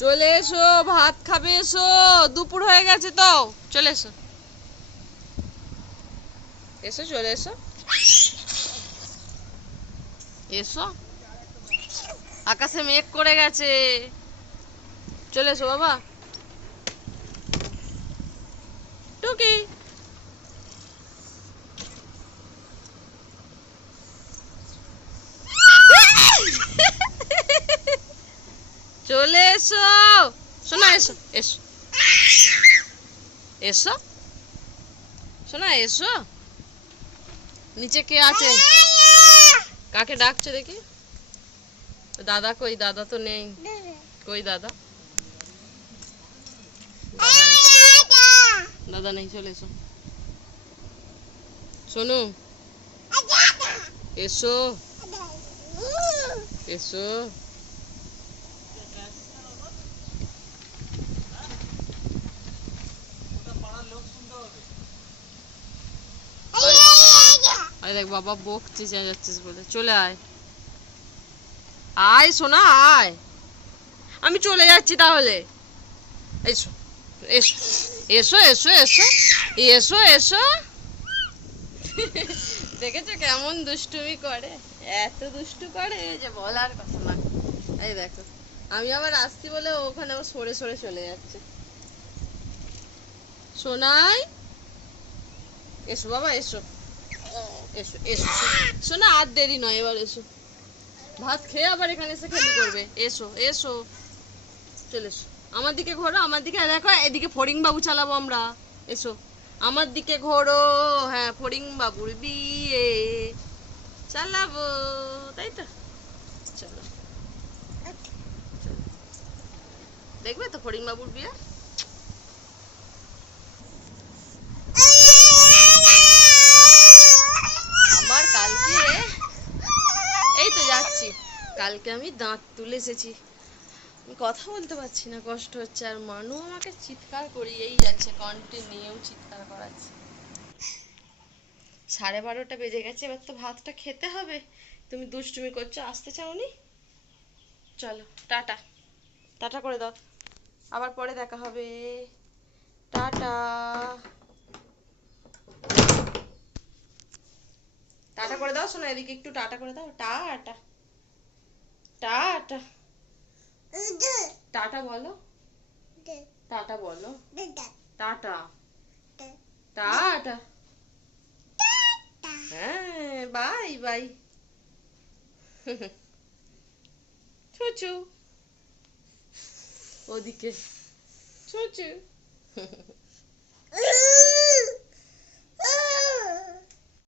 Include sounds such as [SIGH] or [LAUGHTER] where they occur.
চলে এসো, ভাত খাবে এসো, দুপুর হয়ে গেছে তো। চলে এসো। এসো, চলে এসো। এসো। আকাশে মেঘ করে গেছে। চলে এসো বাবা। টুকি। চলে এসো। শোনা, এসো এসো। এসো? শোনা, এসো? নিচে কে আছে? কাকে ডাকছো দেখি? দাদা কই? দাদা তো নেই। কই দাদা? দাদা নেই। চলে এসো। শোনু। এসো। এসো। দেখ বাবা বকছিস যাচ্ছিস বলে। চলে আয়। আয় সোনা, আয়। আমি চলে যাচ্ছি তাহলে। এসো এসো এসো এসো এসো এসো দেখেছ কেমন দুষ্টুমি করে? এত দুষ্টু করে যে বলার কথা না। এই দেখো, আমি আবার আসছি বলে ওখানে আবার সরে সরে চলে যাচ্ছে। সোনাই, এসো বাবা, এসো। এসো এসো শোনা, আর দেরি নয়, এবার এসো। ভাত খেয়ে আবার এখানে এসে খেলি করবে। এসো এসো। চলে এসো। আমার দিকে ঘোরো, আমার দিকে দেখো, এদিকে ফড়িং বাবু চালাবো আমরা। এসো। আমার দিকে ঘোরো। হ্যাঁ ফড়িং বাবুর বিয়ে। চালাবো। তাই তো? চলো। দেখবে তো ফড়িং বাবুর বিয়ে আমার কালকে এই তো যাচ্ছি কালকে আমি দাঁত তুলে এসেছি। আমি কথা বলতে পারছি না, কষ্ট হচ্ছে। আর মানু আমাকে চিৎকার করিয়েই যাচ্ছে কন্টিনিউ চিৎকার করাচ্ছে। সাড়ে বারোটা বেজে গেছে, এবার তো ভাতটা খেতে হবে। তুমি দুষ্টুমি করছ, আসতে চাওনি? চলো, টাটা। টাটা করে দাও। আবার পরে দেখা হবে। টাটা। টাটা করে দাও, শোনো, এদিকে একটু টাটা করে দাও। টাটা। টাটা। টাটা বলো। টাটা বলো। টাটা। টাটা। হ্যাঁ বাই বাই। [LAUGHS] ছুচু। ওদিকে। ছুচু। [LAUGHS]